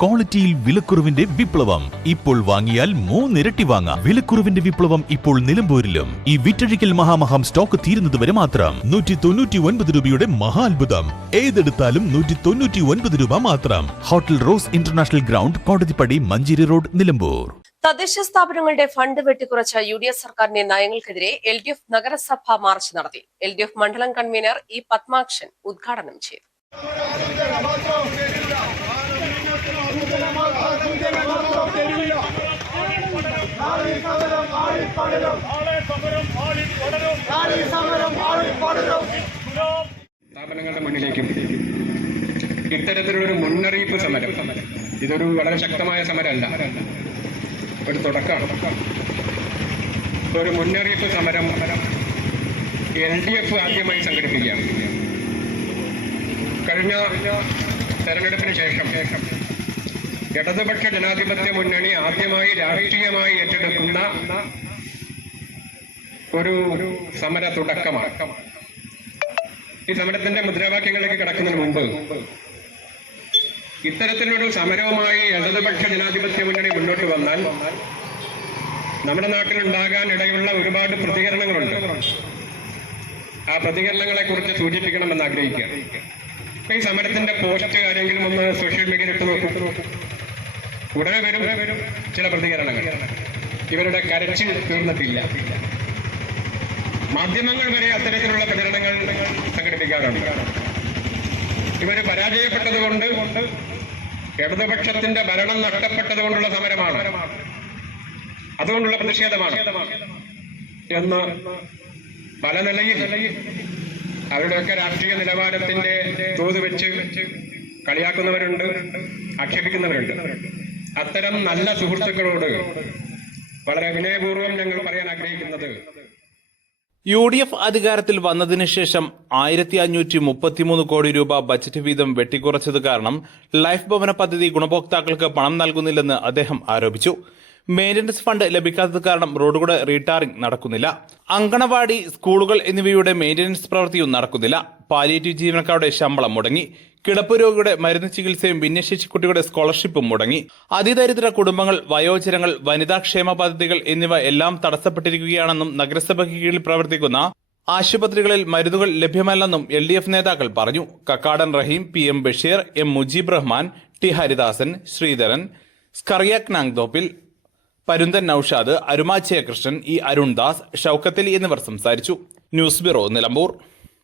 ക്വാളിറ്റിയിൽ വിലക്കുറവിന്റെ വിപ്ലവം. ഇപ്പോൾ വാങ്ങിയാൽ 3 ഇരട്ടി വാങ്ങാം. വിലക്കുറവിന്റെ വിപ്ലവം ഇപ്പോൾ നിലമ്പൂരിലും. ഈ വിറ്റഴിക്കൽ മഹാമഹം സ്റ്റോക്ക് തീരുന്നതുവരെ മാത്രം. 199 രൂപയുടെ മഹാത്ഭുതം. ഏതെടുത്താലും 199 രൂപ മാത്രം. Hotel rose international ground, Kodathippadi, Manjeri road, Nilambur. തദ്ദേശ സ്ഥാപനങ്ങളുടെ ഫണ്ട് വെട്ടിക്കുറച്ച UDF സർക്കാരിന്റെ നയങ്ങൾക്കെതിരെ LDF നഗരസഭ മാർച്ച് നടത്തി. LDF മണ്ഡലം കൺവീനർ ഇ പത്മാക്ഷൻ ഉദ്ഘാടനം ചെയ്തു. സ്ഥാപനങ്ങളുടെ മുന്നിലേക്കും ഇത്തരത്തിലൊരു മുന്നറിയിപ്പ് സമരം, ഇതൊരു വളരെ ശക്തമായ സമരമല്ല, ഒരു തുടക്കമാണ്. ഒരു മുന്നറിയിപ്പ് സമരം LDF ആദ്യമായി സംഘടിപ്പിക്കുകയാണ്. കഴിഞ്ഞ തെരഞ്ഞെടുപ്പിന് ശേഷം ഇടതുപക്ഷ ജനാധിപത്യ മുന്നണി ആദ്യമായി രാഷ്ട്രീയമായി ഏറ്റെടുക്കുന്ന ഒരു സമര തുടക്കമാണ്. ഈ സമരത്തിന്റെ മുദ്രാവാക്യങ്ങളിലേക്ക് കടക്കുന്നതിന് മുമ്പ് ഇത്തരത്തിലൊരു സമരവുമായി ഇടതുപക്ഷ ജനാധിപത്യ മുന്നണി മുന്നോട്ട് വന്നാൽ നമ്മുടെ നാട്ടിലുണ്ടാകാൻ ഇടയുള്ള ഒരുപാട് പ്രതികരണങ്ങളുണ്ട്. ആ പ്രതികരണങ്ങളെ കുറിച്ച് സൂചിപ്പിക്കണമെന്ന് ആഗ്രഹിക്കുകയാണ്. ഈ സമരത്തിന്റെ പോസ്റ്റ് ആരെങ്കിലും ഒന്ന് സോഷ്യൽ മീഡിയയിൽ ഇട്ട് നോക്കും, ഉടനെ വരും ചില പ്രതികരണങ്ങൾ. ഇവരുടെ കരച്ചിൽ തീർന്നിട്ടില്ല. മാധ്യമങ്ങൾ വരെ അത്തരത്തിലുള്ള പ്രചരണങ്ങൾ സംഘടിപ്പിക്കാറുണ്ട്. ഇവർ പരാജയപ്പെട്ടതുകൊണ്ട്, ഇടതുപക്ഷത്തിന്റെ ഭരണം നഷ്ടപ്പെട്ടതുകൊണ്ടുള്ള സമരമാണ്, അതുകൊണ്ടുള്ള പ്രതിഷേധമാണ് എന്ന് പല നിലയിൽ അവരുടെയൊക്കെ രാഷ്ട്രീയ നിലവാരത്തിന്റെ തോത് വെച്ച് കളിയാക്കുന്നവരുണ്ട്, ആക്ഷേപിക്കുന്നവരുണ്ട്. അത്തരം നല്ല സുഹൃത്തുക്കളോട് വളരെ വിനയപൂർവ്വം ഞങ്ങൾ പറയാൻ ആഗ്രഹിക്കുന്നത്, UDF അധികാരത്തിൽ വന്നതിന് ശേഷം 1533 കോടി രൂപ ബജറ്റ് വീതം വെട്ടിക്കുറച്ചത് കാരണം ലൈഫ് ഭവന പദ്ധതി ഗുണഭോക്താക്കൾക്ക് പണം നൽകുന്നില്ലെന്ന് അദ്ദേഹം ആരോപിച്ചു. മെയിന്റനൻസ് ഫണ്ട് ലഭിക്കാത്തത് കാരണം റോഡുകളുടെ റീടാറിംഗ് നടക്കുന്നില്ല. അങ്കണവാടി, സ്കൂളുകൾ എന്നിവയുടെ മെയിന്റനൻസ് പ്രവൃത്തിയും നടക്കുന്നില്ല. പാലിയേറ്റീവ് ജീവനക്കാരുടെ ശമ്പളം മുടങ്ങി. കിടപ്പ് രോഗിയുടെ മരുന്ന് ചികിത്സയും ഭിന്നശേഷി കുട്ടികളുടെ സ്കോളർഷിപ്പും മുടങ്ങി. അതിദരിദ്ര കുടുംബങ്ങൾ, വയോജനങ്ങൾ, വനിതാ ക്ഷേമ പദ്ധതികൾ എന്നിവ എല്ലാം തടസ്സപ്പെട്ടിരിക്കുകയാണെന്നും നഗരസഭയ്ക്ക് കീഴിൽ പ്രവർത്തിക്കുന്ന ആശുപത്രികളിൽ മരുന്നുകൾ ലഭ്യമല്ലെന്നും LDF നേതാക്കൾ പറഞ്ഞു. കക്കാടൻ റഹീം, PM Basheer, M Mujeeb Rahman, T Haridasan, Sreedharan, സ്കറിയാക് നാങ്തോപ്പിൽ, Parunthan Naushad, അരുമാച്ചയ Krishnan, E Arundas, Shoukathali എന്നിവർ സംസാരിച്ചു. News bureau, Nilambur.